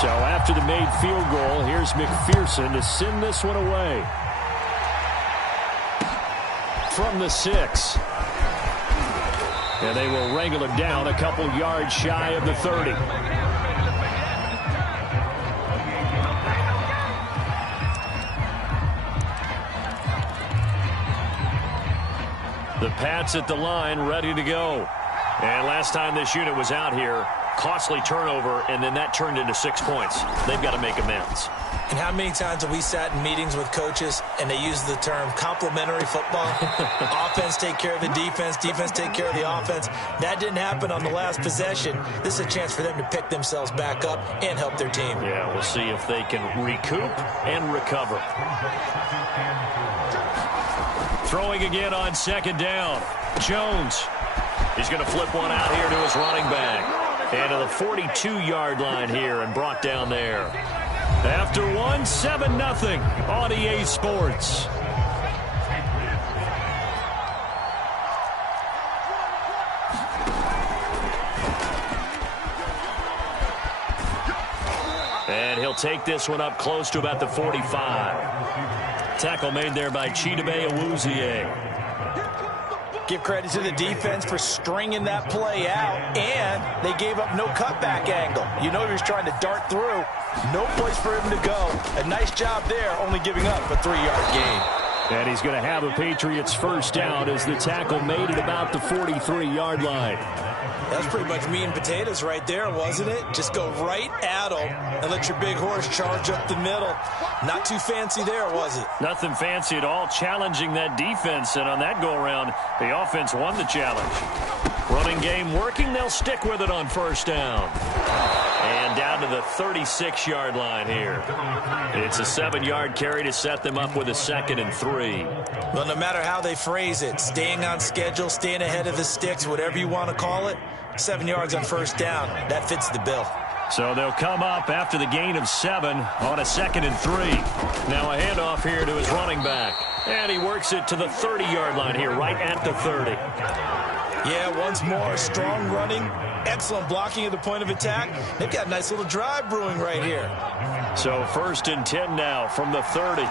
So after the made field goal, here's McPherson to send this one away. From the 6. And they will wrangle him down a couple yards shy of the 30. The Pats at the line, ready to go. And last time this unit was out here, costly turnover, and then that turned into 6 points. They've got to make amends. And how many times have we sat in meetings with coaches and they use the term complementary football? Offense take care of the defense, defense take care of the offense. That didn't happen on the last possession. This is a chance for them to pick themselves back up and help their team. Yeah, we'll see if they can recoup and recover. Throwing again on second down. Jones. He's going to flip one out here to his running back. And to the 42-yard line here and brought down there. After one, 7-0 on EA Sports. And he'll take this one up close to about the 45. Tackle made there by Gtfo Awuzie. Give credit to the defense for stringing that play out, and they gave up no cutback angle. You know he was trying to dart through. No place for him to go. A nice job there, only giving up a 3-yard gain. And he's going to have a Patriots first down as the tackle made it about the 43-yard line. That was pretty much meat and potatoes right there, wasn't it? Just go right at them and let your big horse charge up the middle. Not too fancy there, was it? Nothing fancy at all, challenging that defense. And on that go-around, the offense won the challenge. Running game working, they'll stick with it on first down. And down to the 36-yard line here. It's a 7-yard carry to set them up with a 2nd and 3. Well, no matter how they phrase it, staying on schedule, staying ahead of the sticks, whatever you want to call it, 7 yards on first down, that fits the bill. So they'll come up after the gain of 7 on a 2nd and 3. Now a handoff here to his running back. And he works it to the 30-yard line here, right at the 30. Yeah, once more, strong running, excellent blocking at the point of attack. They've got a nice little drive brewing right here. So 1st and 10 now from the 30.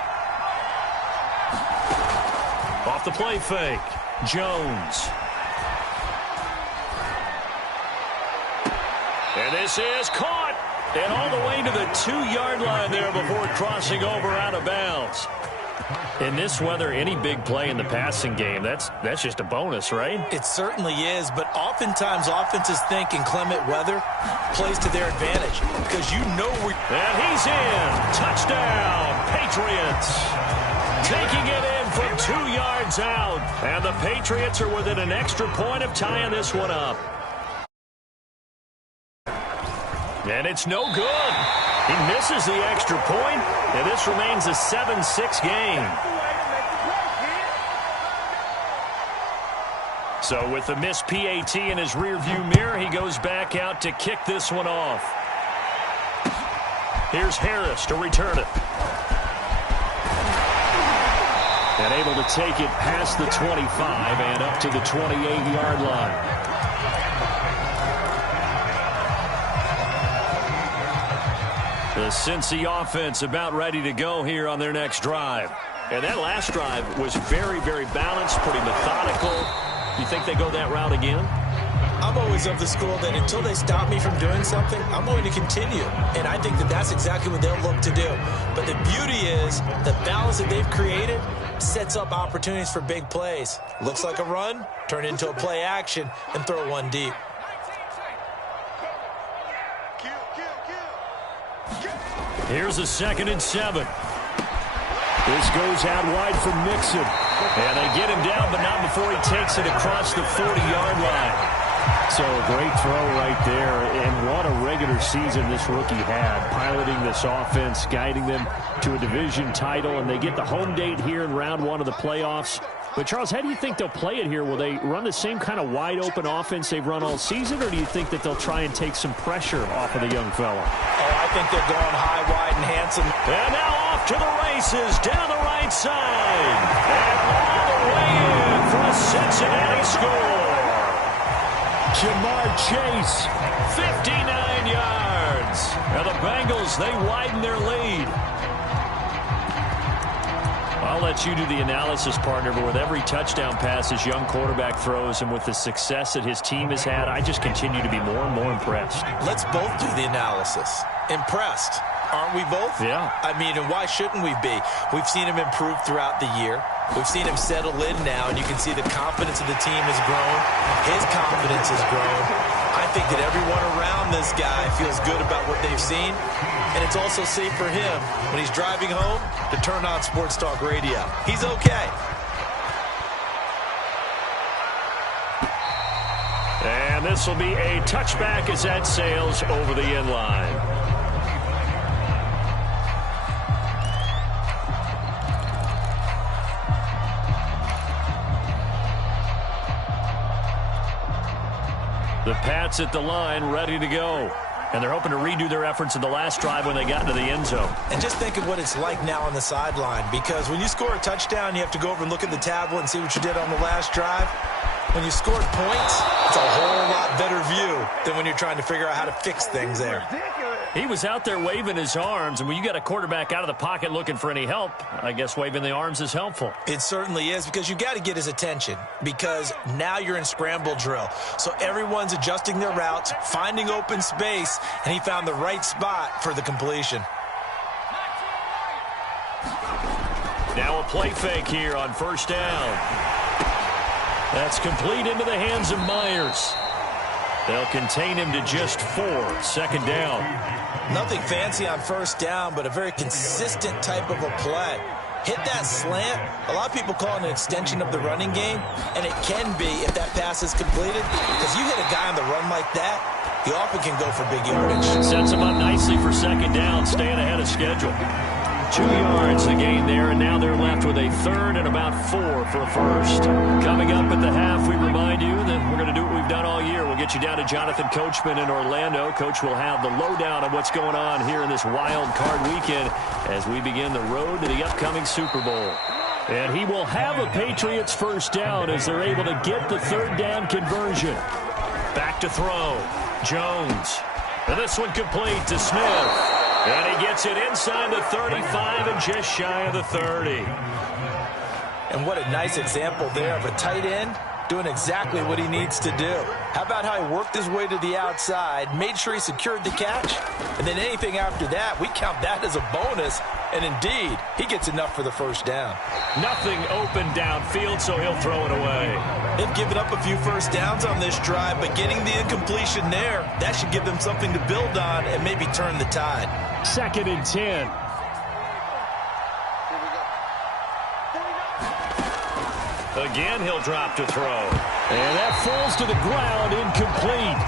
Off the play fake, Jones. And this is caught. And all the way to the 2-yard line there before crossing over out of bounds. In this weather, any big play in the passing game, that's just a bonus, right? It certainly is, but oftentimes offenses think inclement weather plays to their advantage because you know we. And he's in. Touchdown, Patriots. Taking it in from 2 yards out. And the Patriots are within an extra point of tying this one up. And it's no good. He misses the extra point, and this remains a 7-6 game. So with the missed PAT in his rearview mirror, he goes back out to kick this one off. Here's Harris to return it. And able to take it past the 25 and up to the 28-yard line. The Cincy offense about ready to go here on their next drive. And that last drive was very, very balanced, pretty methodical. You think they go that route again? I'm always of the school that until they stop me from doing something, I'm going to continue. And I think that that's exactly what they'll look to do. But the beauty is the balance that they've created sets up opportunities for big plays. Looks like a run, turn it into a play action, and throw one deep. Here's a 2nd and 7. This goes out wide for Mixon. And they get him down, but not before he takes it across the 40-yard line. So a great throw right there. And what a regular season this rookie had, piloting this offense, guiding them to a division title. And they get the home date here in round 1 of the playoffs. But, Charles, how do you think they'll play it here? Will they run the same kind of wide-open offense they've run all season, or do you think that they'll try and take some pressure off of the young fella? Oh, I think they're going high, wide, and handsome. And now off to the races down the right side. And all the way in for a Cincinnati score. Jamar Chase, 59 yards. points. And the Bengals, they widen their lead. I'll let you do the analysis, partner, but with every touchdown pass his young quarterback throws and with the success that his team has had, I just continue to be more and more impressed. Let's both do the analysis. Impressed. Aren't we both? Yeah. I mean, and why shouldn't we be? We've seen him improve throughout the year. We've seen him settle in now, and you can see the confidence of the team has grown. His confidence has grown. I think that everyone around this guy feels good about what they've seen, and it's also safe for him when he's driving home to turn on Sports Talk Radio. He's okay. And this will be a touchback as that sails over the end line. The Pats at the line, ready to go. And they're hoping to redo their efforts in the last drive when they got into the end zone. And just think of what it's like now on the sideline, because when you score a touchdown, you have to go over and look at the tablet and see what you did on the last drive. When you scored points, it's a whole lot better view than when you're trying to figure out how to fix things there. He was out there waving his arms, and when you got a quarterback out of the pocket looking for any help, I guess waving the arms is helpful. It certainly is, because you've got to get his attention, because now you're in scramble drill. So everyone's adjusting their routes, finding open space, and he found the right spot for the completion. Now a play fake here on first down. That's complete into the hands of Myers. They'll contain him to just 4. Second down. Nothing fancy on first down, but a very consistent type of a play. Hit that slant. A lot of people call it an extension of the running game, and it can be if that pass is completed, because you hit a guy on the run like that, he often can go for big yardage. Sets him up nicely for second down, staying ahead of schedule. 2 yards the gain there, and now they're left with a third and about 4 for a first. Coming up at the half, we remind you that we're going to do what we've done all year. We'll get you down to Jonathan Coachman in Orlando. Coach will have the lowdown of what's going on here in this wild card weekend as we begin the road to the upcoming Super Bowl. And he will have a Patriots first down as they're able to get the third down conversion. Back to throw. Jones. And this one complete to Smith. And he gets it inside the 35 and just shy of the 30. And what a nice example there of a tight end doing exactly what he needs to do. How about how he worked his way to the outside, made sure he secured the catch, and then anything after that, we count that as a bonus. And indeed, he gets enough for the first down. Nothing open downfield, so he'll throw it away. They've given up a few first downs on this drive, but getting the incompletion there, that should give them something to build on and maybe turn the tide. 2nd and 10. Again, he'll drop to throw. And that falls to the ground, incomplete.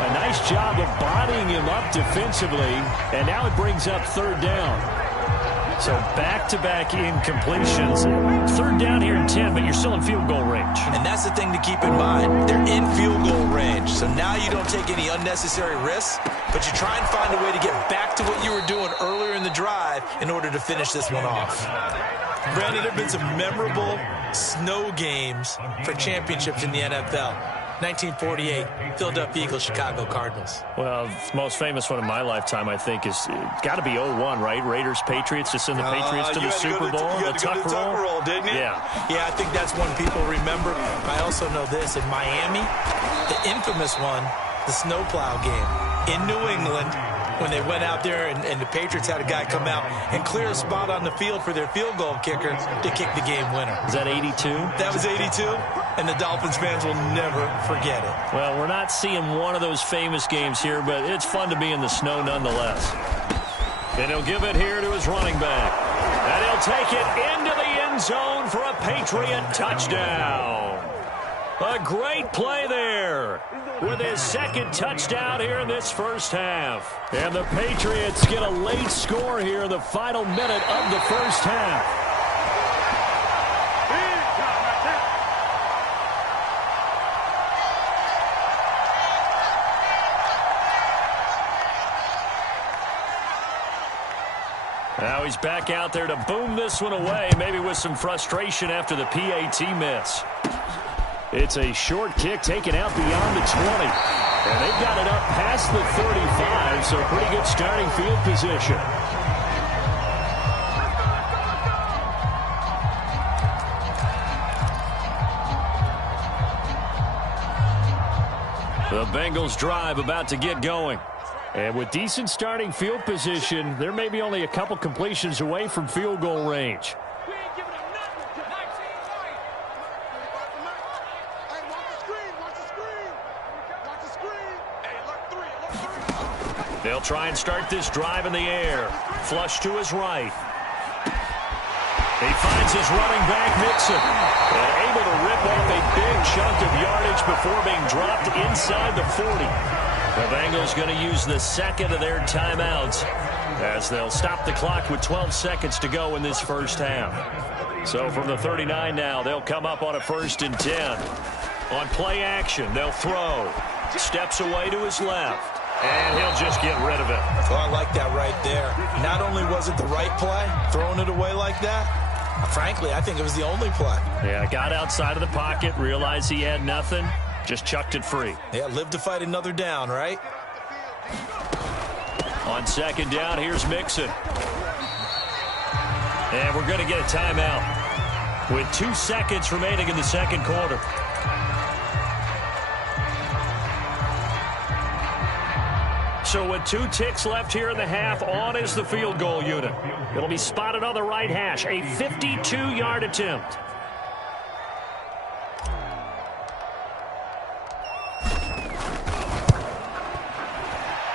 A nice job of bodying him up defensively, and now it brings up third down. So back-to-back incompletions. Third down here in 10, but you're still in field goal range. And that's the thing to keep in mind. They're in field goal range. So now you don't take any unnecessary risks, but you try and find a way to get back to what you were doing earlier in the drive in order to finish this one off. Brandon, there have been some memorable snow games for championships in the NFL. 1948, Philadelphia Eagles, Chicago Cardinals. Well, the most famous one in my lifetime, I think, is got to be 01, right? Raiders, Patriots, to send the Patriots to the Super Bowl. You had to go to the Tuck roll, didn't you? Yeah, I think that's one people remember. I also know this. In Miami, the infamous one, the snowplow game in New England, when they went out there and the Patriots had a guy come out and clear a spot on the field for their field goal kicker to kick the game winner. Is that 82? That was 82, and the Dolphins fans will never forget it. Well, we're not seeing one of those famous games here, but it's fun to be in the snow nonetheless. And he'll give it here to his running back. And he'll take it into the end zone for a Patriot touchdown. A great play there with his second touchdown here in this first half. And the Patriots get a late score here in the final minute of the first half. Now he's back out there to boom this one away, maybe with some frustration after the PAT miss. It's a short kick taken out beyond the 20. And they've got it up past the 35, so pretty good starting field position. The Bengals drive about to get going. And with decent starting field position, they're maybe only a couple completions away from field goal range. They'll try and start this drive in the air. Flush to his right. He finds his running back, Mixon, and able to rip off a big chunk of yardage before being dropped inside the 40. The Bengals going to use the second of their timeouts as they'll stop the clock with 12 seconds to go in this first half. So from the 39 now, they'll come up on a 1st and 10. On play action, they'll throw. Steps away to his left. And he'll just get rid of it. Oh, I like that right there. Not only was it the right play, throwing it away like that, frankly, I think it was the only play. Yeah, got outside of the pocket, realized he had nothing, just chucked it free. Yeah, live to fight another down, right? On 2nd down, here's Mixon. And we're going to get a timeout with 2 seconds remaining in the second quarter. So with 2 ticks left here in the half, on is the field goal unit. It'll be spotted on the right hash, a 52-yard attempt.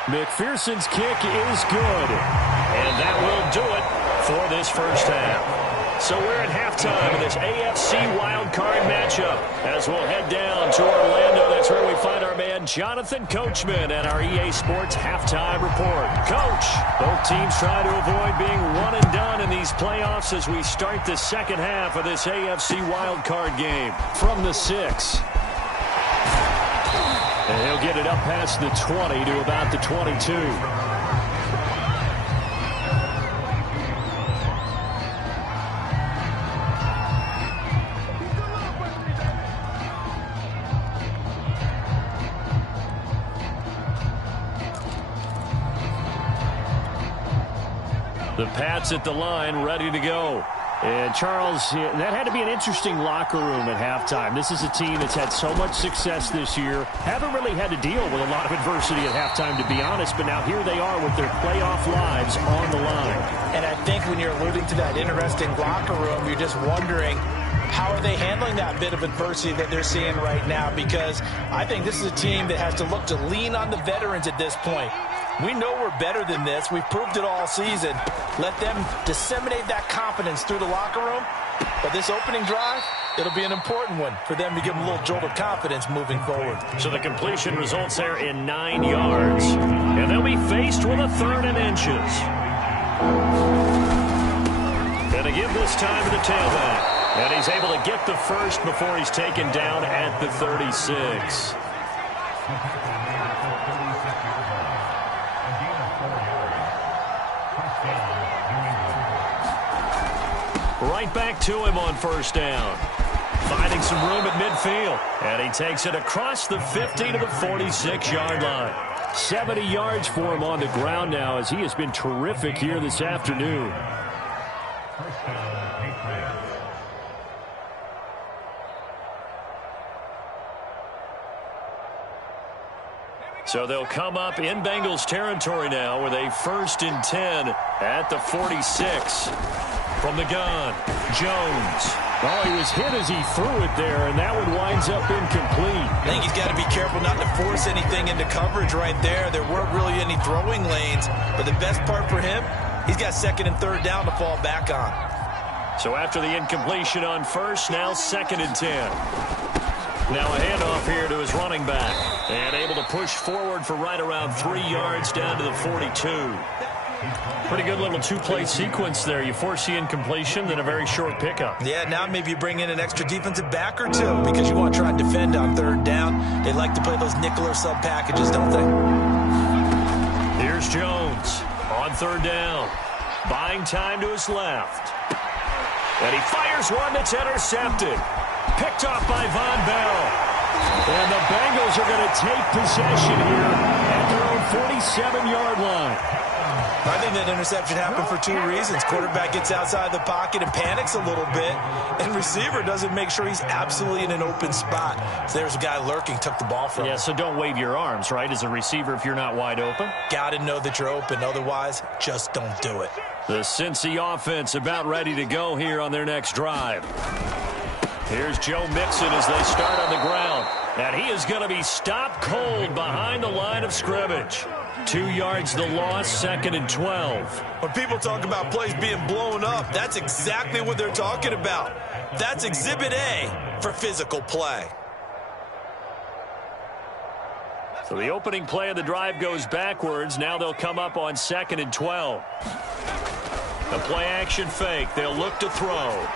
McPherson's kick is good, and that will do it for this first half. So we're at halftime of this AFC wildcard matchup as we'll head down to Orlando. That's where we find our man Jonathan Coachman at our EA Sports Halftime Report. Coach, both teams try to avoid being one and done in these playoffs as we start the second half of this AFC wildcard game from the 6. And he'll get it up past the 20 to about the 22. The Pats at the line, ready to go. And, Charles, that had to be an interesting locker room at halftime. This is a team that's had so much success this year. Haven't really had to deal with a lot of adversity at halftime, to be honest. But now here they are with their playoff lives on the line. And I think when you're alluding to that interesting locker room, you're just wondering, how are they handling that bit of adversity that they're seeing right now? Because I think this is a team that has to look to lean on the veterans at this point. We know we're better than this. We've proved it all season. Let them disseminate that confidence through the locker room. But this opening drive, it'll be an important one for them to give them a little jolt of confidence moving forward. So the completion results there in 9 yards. And they'll be faced with a 3rd and inches. And to give this time to the tailback. And he's able to get the first before he's taken down at the 36. Right back to him on 1st down. Finding some room at midfield. And he takes it across the 50 to the 46-yard line. 70 yards for him on the ground now as he has been terrific here this afternoon. So they'll come up in Bengals territory now with a 1st and 10 at the 46. From the gun, Jones. Oh, he was hit as he threw it there, and that one winds up incomplete. I think he's got to be careful not to force anything into coverage right there. There weren't really any throwing lanes, but the best part for him, he's got 2nd and 3rd down to fall back on. So after the incompletion on 1st, now 2nd and 10. Now a handoff here to his running back. And able to push forward for right around 3 yards down to the 42. Pretty good little 2-play sequence there. You force the incompletion, then a very short pickup. Yeah, now maybe you bring in an extra defensive back or 2 because you want to try and defend on 3rd down. They like to play those nickel or sub packages, don't they? Here's Jones on 3rd down. Buying time to his left. And he fires one that's intercepted. Picked off by Von Bell. And the Bengals are going to take possession here at their own 47-yard line. I think that interception happened for two reasons. Quarterback gets outside the pocket and panics a little bit, and receiver doesn't make sure he's absolutely in an open spot. So there's a guy lurking, took the ball from him. Yeah, so don't wave your arms, right, as a receiver if you're not wide open. Got to know that you're open. Otherwise, just don't do it. The Cincy offense about ready to go here on their next drive. Here's Joe Mixon as they start on the ground. And he is going to be stopped cold behind the line of scrimmage. 2 yards the loss, 2nd and 12. When people talk about plays being blown up, that's exactly what they're talking about. That's Exhibit A for physical play. So the opening play of the drive goes backwards. Now they'll come up on 2nd and 12. The play action fake. They'll look to throw.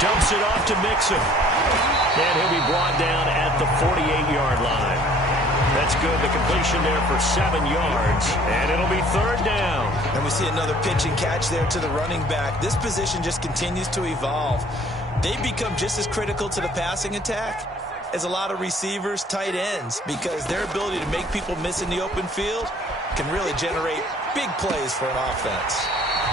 Dumps it off to Mixon. And he'll be brought down at the 48-yard line. That's good. The completion there for 7 yards. And it'll be 3rd down. And we see another pitch and catch there to the running back. This position just continues to evolve. They become just as critical to the passing attack as a lot of receivers, tight ends, because their ability to make people miss in the open field can really generate big plays for an offense.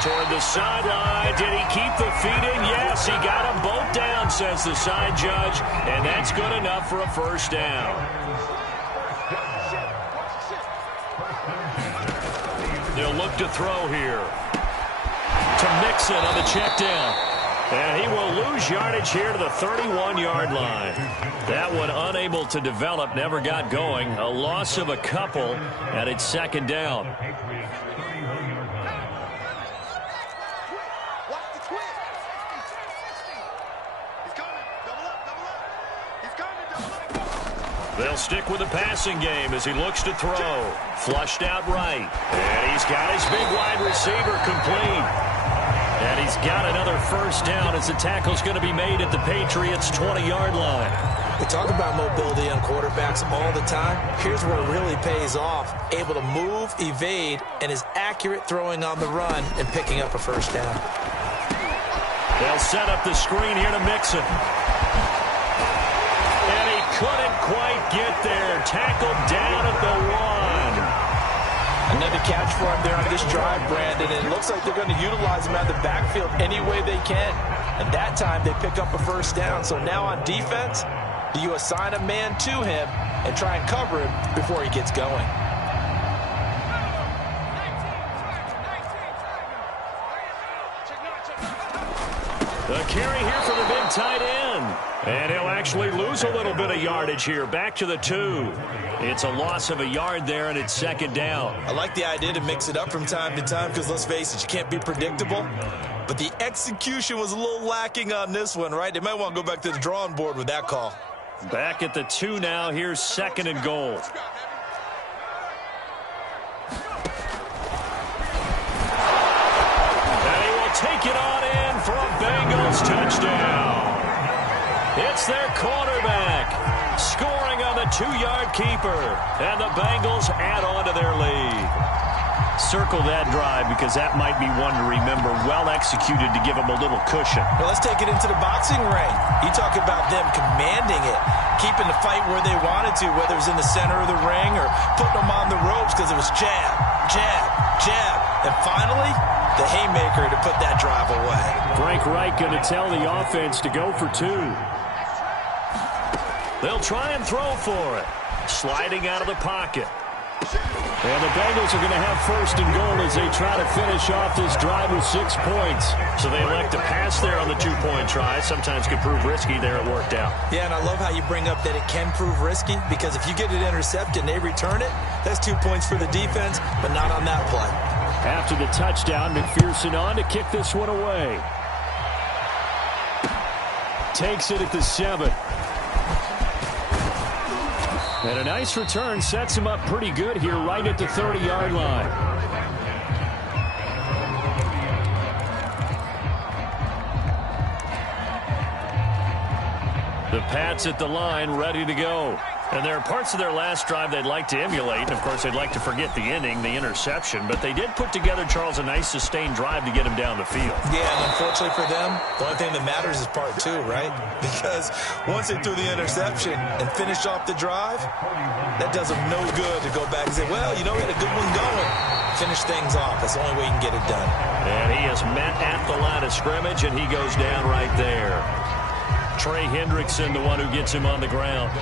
Toward the sideline. Did he keep the feet in? Yes, he got them both down, says the side judge. And that's good enough for a 1st down. They'll look to throw here. To Mixon on the check down. And he will lose yardage here to the 31-yard line. That one unable to develop, never got going. A loss of a couple, and it's 2nd down. They'll stick with the passing game as he looks to throw. Flushed out right. And he's got his big wide receiver complete. And he's got another 1st down as the tackle's going to be made at the Patriots' 20-yard line. We talk about mobility on quarterbacks all the time. Here's where it really pays off. Able to move, evade, and is accurate throwing on the run and picking up a 1st down. They'll set up the screen here to Mixon. And he couldn't quite get there. Tackled down at the 1. Another catch for him there on this drive, Brandon. And it looks like they're going to utilize him out of the backfield any way they can. And that time they pick up a 1st down. So now on defense, do you assign a man to him and try and cover him before he gets going? The carry here for the big tight end. And he'll actually lose a little bit of yardage here. Back to the 2. It's a loss of a yard there, and it's 2nd down. I like the idea to mix it up from time to time because, let's face it, you can't be predictable. But the execution was a little lacking on this one, right? They might want to go back to the drawing board with that call. Back at the 2 now. Here's 2nd and goal. And he will take it on in for a Bengals touchdown. It's their quarterback scoring on the 2-yard keeper. And the Bengals add on to their lead. Circle that drive because that might be one to remember. Well executed to give them a little cushion. Well, let's take it into the boxing ring. You talk about them commanding it, keeping the fight where they wanted to, whether it was in the center of the ring or putting them on the ropes because it was jab, jab, jab. And finally, the haymaker to put that drive away. Frank Reich going to tell the offense to go for 2. They'll try and throw for it. Sliding out of the pocket. And the Bengals are going to have 1st and goal as they try to finish off this drive with 6 points. So they elect to pass there on the 2-point try. Sometimes could prove risky. There it worked out. Yeah, and I love how you bring up that it can prove risky because if you get it intercepted and they return it, that's 2 points for the defense, but not on that play. After the touchdown, McPherson on to kick this one away. Takes it at the 7. And a nice return sets him up pretty good here right at the 30-yard line. The Pats at the line ready to go. And there are parts of their last drive they'd like to emulate. And, of course, they'd like to forget the ending, the interception. But they did put together, Charles, a nice sustained drive to get him down the field. Yeah, and unfortunately for them, the only thing that matters is part two, right? Because once they threw the interception and finished off the drive, that does them no good to go back and say, well, you know, we had a good one going. Finish things off. That's the only way you can get it done. And he is met at the line of scrimmage, and he goes down right there. Trey Hendrickson, the one who gets him on the ground.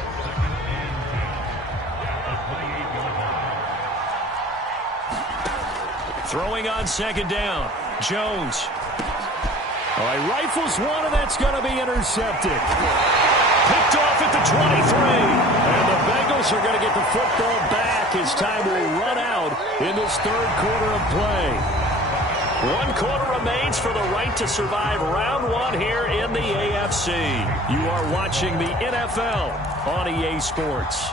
Throwing on second down. Jones. All right, rifles one, and that's going to be intercepted. Picked off at the 23. And the Bengals are going to get the football back as time will run out in this third quarter of play. 1 quarter remains for the right to survive round one here in the AFC. You are watching the NFL on EA Sports.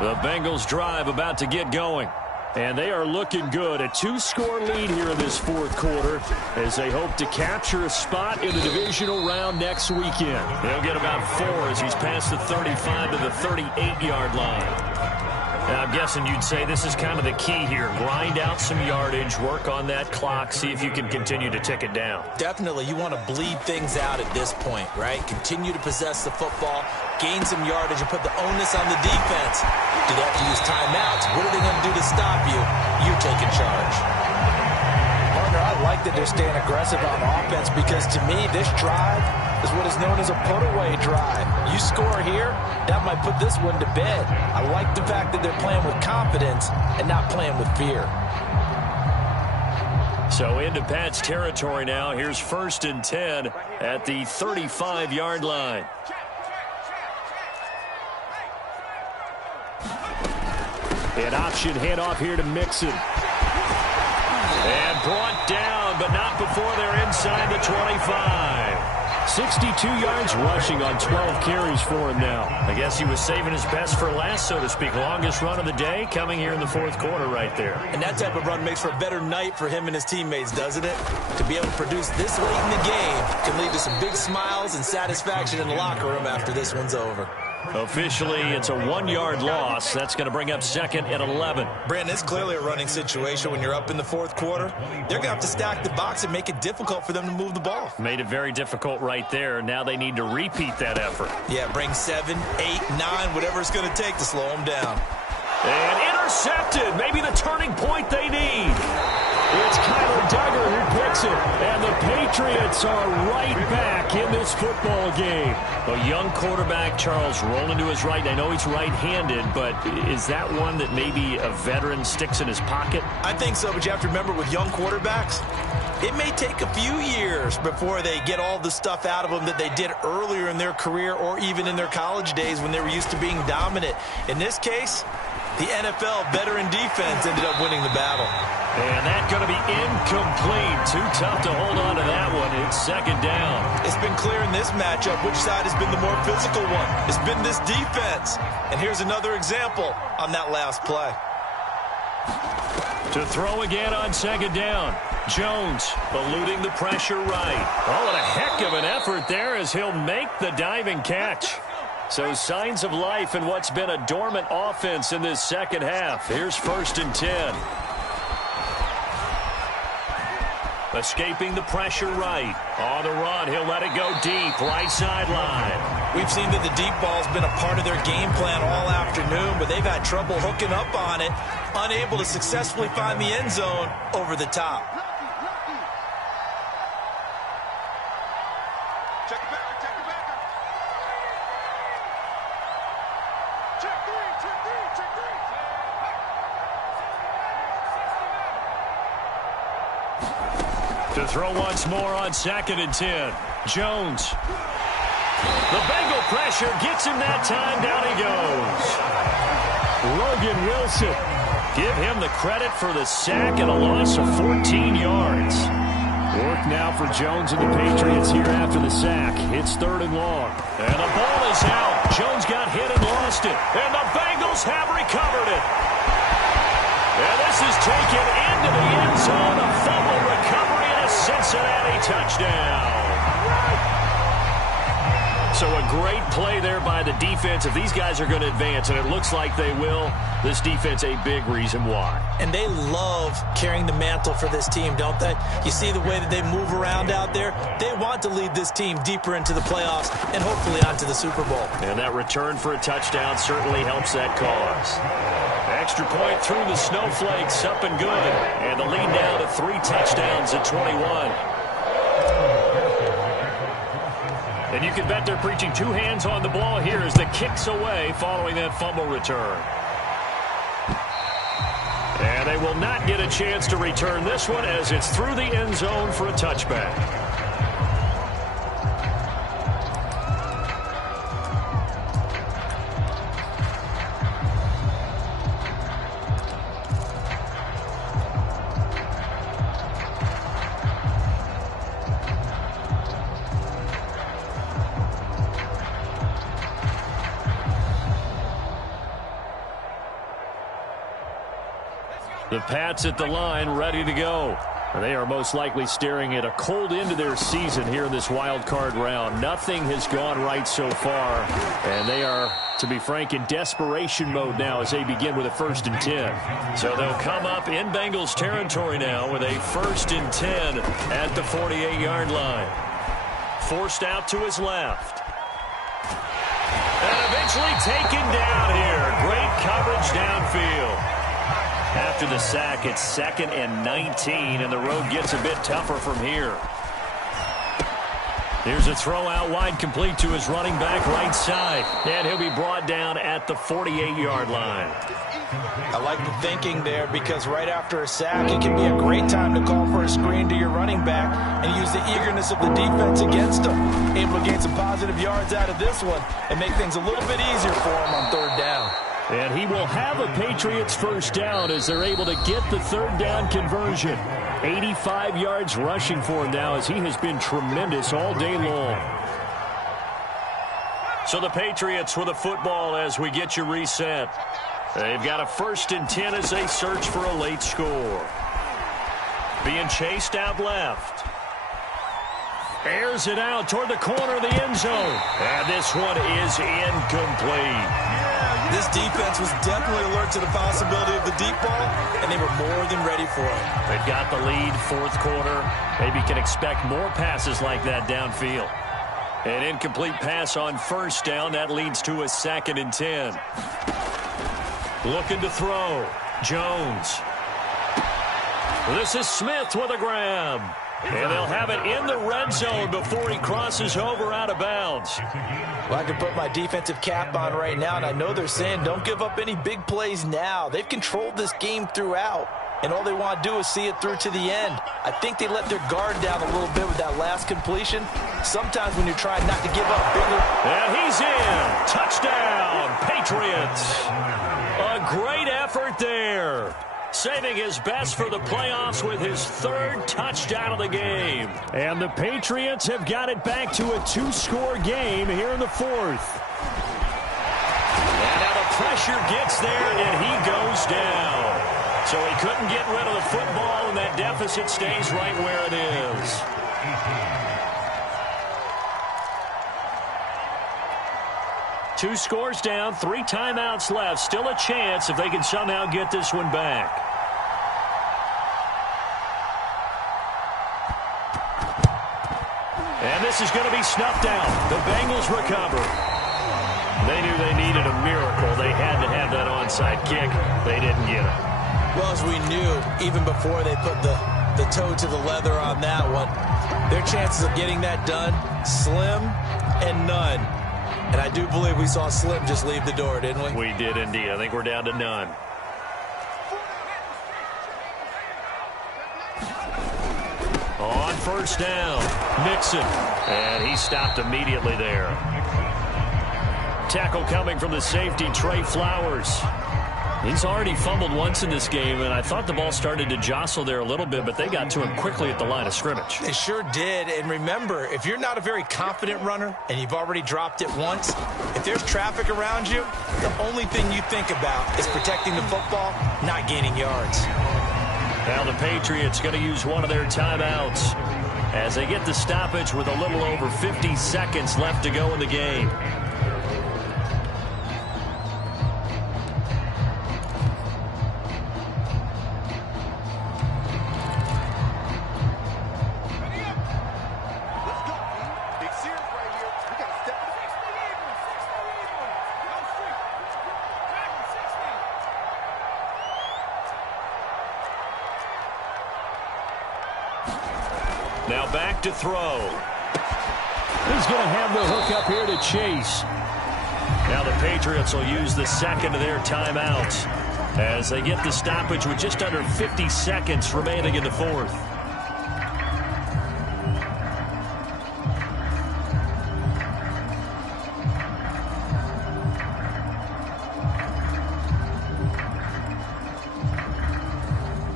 The Bengals drive about to get going. And they are looking good. A 2-score lead here in this fourth quarter as they hope to capture a spot in the divisional round next weekend. They'll get about 4 as he's past the 35 to the 38-yard line. Now, I'm guessing you'd say this is kind of the key here. Grind out some yardage, work on that clock, see if you can continue to tick it down. Definitely. You want to bleed things out at this point, right? Continue to possess the football, gain some yardage, and put the onus on the defense. Do they have to use timeouts? What are they going to do to stop you? You're taking charge. Partner, I like that they're staying aggressive on offense because, to me, this drive is what is known as a put-away drive. You score here, that might put this one to bed. I like the fact that they're playing with confidence and not playing with fear. So into Pat's territory now. Here's 1st and 10 at the 35-yard line. An option handoff here to Mixon. And brought down, but not before they're inside the 25. 62 yards rushing on 12 carries for him now. I guess he was saving his best for last, so to speak. Longest run of the day coming here in the fourth quarter right there. And that type of run makes for a better night for him and his teammates, doesn't it? To be able to produce this late in the game can lead to some big smiles and satisfaction in the locker room after this one's over. Officially, it's a 1-yard loss. That's going to bring up 2nd and 11. Brandon, it's clearly a running situation when you're up in the fourth quarter. They're going to have to stack the box and make it difficult for them to move the ball. Made it very difficult right there. Now they need to repeat that effort. Yeah, bring 7, 8, 9, whatever it's going to take to slow them down. And intercepted. Maybe the turning point they need. It's Kyler Duggar who picks it. And the Patriots are right back in this football game. A young quarterback, Charles, rolling to his right. I know he's right-handed, but is that one that maybe a veteran sticks in his pocket? I think so, but you have to remember with young quarterbacks, it may take a few years before they get all the stuff out of them that they did earlier in their career or even in their college days when they were used to being dominant. In this case, the NFL veteran defense ended up winning the battle. And that's going to be incomplete. Too tough to hold on to that one. It's 2nd down. It's been clear in this matchup which side has been the more physical one. It's been this defense. And here's another example on that last play. To throw again on 2nd down. Jones eluding the pressure right. Oh, what a heck of an effort there as he'll make the diving catch. So signs of life in what's been a dormant offense in this second half. Here's 1st and 10. Escaping the pressure right. On the run, he'll let it go deep, right sideline. We've seen that the deep ball's been a part of their game plan all afternoon, but they've had trouble hooking up on it, unable to successfully find the end zone over the top. Check it back, check it back. Check three, check three, check three. To throw once more on 2nd and 10. Jones. The Bengal pressure gets him that time. Down he goes. Logan Wilson. Give him the credit for the sack and a loss of 14 yards. Work now for Jones and the Patriots here after the sack. It's 3rd and long. And the ball is out. Jones got hit and lost it. And the Bengals have recovered it. And this is taken into the end zone. A fumble recovery and a Cincinnati touchdown. So a great play there by the defense. If these guys are going to advance, and it looks like they will, this defense a big reason why. And they love carrying the mantle for this team, don't they? You see the way that they move around out there? They want to lead this team deeper into the playoffs and hopefully onto the Super Bowl. And that return for a touchdown certainly helps that cause. Extra point through the snowflakes, up and good. And the lead now to 3 touchdowns at 21. And you can bet they're preaching 2 hands on the ball here as the kick's away following that fumble return. And they will not get a chance to return this one as it's through the end zone for a touchback. The Pats at the line, ready to go. They are most likely staring at a cold end to their season here in this wild card round. Nothing has gone right so far, and they are, to be frank, in desperation mode now as they begin with a 1st and 10. So they'll come up in Bengals territory now with a 1st and 10 at the 48-yard line. Forced out to his left. And eventually taken down here. Great coverage downfield. After the sack, it's 2nd and 19, and the road gets a bit tougher from here. Here's a throw out wide, complete to his running back right side, and he'll be brought down at the 48-yard line. I like the thinking there because right after a sack, it can be a great time to call for a screen to your running back and use the eagerness of the defense against him. Able to gain some positive yards out of this one and make things a little bit easier for him on 3rd down. And he will have a Patriots 1st down as they're able to get the 3rd down conversion. 85 yards rushing for him now as he has been tremendous all day long. So the Patriots with a football as we get you reset. They've got a 1st and 10 as they search for a late score. Being chased out left. Airs it out toward the corner of the end zone. And this one is incomplete. This defense was definitely alert to the possibility of the deep ball, and they were more than ready for it. They've got the lead, 4th quarter. Maybe can expect more passes like that downfield. An incomplete pass on 1st down. That leads to a 2nd and 10. Looking to throw. Jones. This is Smith with a grab. And they'll have it in the red zone before he crosses over out of bounds. Well, I can put my defensive cap on right now, and I know they're saying don't give up any big plays now. They've controlled this game throughout, and all they want to do is see it through to the end. I think they let their guard down a little bit with that last completion. Sometimes when you're trying not to give up bigger. And he's in. Touchdown, Patriots. A great effort there. Saving his best for the playoffs with his 3rd touchdown of the game. And the Patriots have got it back to a 2-score game here in the 4th. And now the pressure gets there, and he goes down. So he couldn't get rid of the football, and that deficit stays right where it is. Two scores down, 3 timeouts left. Still a chance if they can somehow get this one back. And this is going to be snuffed out. The Bengals recover. They knew they needed a miracle. They had to have that onside kick. They didn't get it. Well, as we knew, even before they put the toe to the leather on that one, their chances of getting that done, slim and none. And I do believe we saw Slim just leave the door, didn't we? We did indeed. I think we're down to none. On 1st down, Mixon. And he stopped immediately there. Tackle coming from the safety, Trey Flowers. He's already fumbled once in this game, and I thought the ball started to jostle there a little bit, but they got to him quickly at the line of scrimmage. They sure did, and remember, if you're not a very confident runner and you've already dropped it once, if there's traffic around you, the only thing you think about is protecting the football, not gaining yards. Now the Patriots going to use one of their timeouts as they get the stoppage with a little over 50 seconds left to go in the game. Now back to throw. He's going to have the hook up here to Chase. Now the Patriots will use the second of their timeouts as they get the stoppage with just under 50 seconds remaining in the fourth.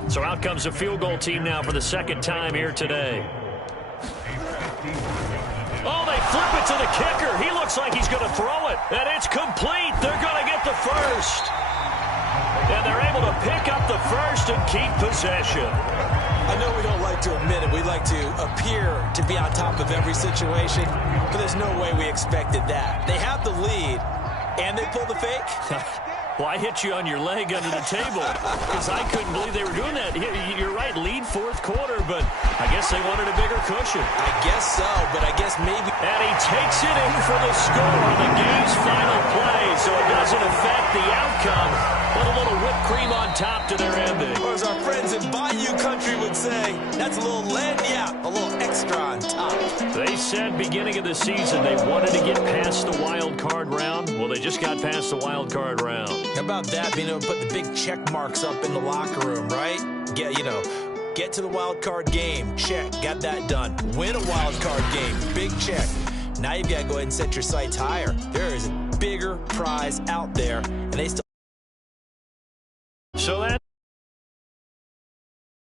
So out comes a field goal team now for the second time here today. Oh, they flip it to the kicker. He looks like he's going to throw it. And it's complete. They're going to get the first. And they're able to pick up the first and keep possession. I know we don't like to admit it. We like to appear to be on top of every situation. But there's no way we expected that. They have the lead, and they pull the fake. Well, I hit you on your leg under the table because I couldn't believe they were doing that. You're right, lead fourth quarter, but I guess they wanted a bigger cushion. I guess so, but I guess maybe. And he takes it in for the score on the game's final play, so it doesn't affect the outcome. Put a little whipped cream on top to their ending. Or as our friends in Bayou Country would say, that's a little lagniappe, a little extra on top. They said beginning of the season they wanted to get past the wild card round. Well, they just got past the wild card round. How about that, being able to put the big check marks up in the locker room, right? Get to the wild card game, check, got that done. Win a wild card game, big check. Now you've got to go ahead and set your sights higher. There is a bigger prize out there, and they still. So that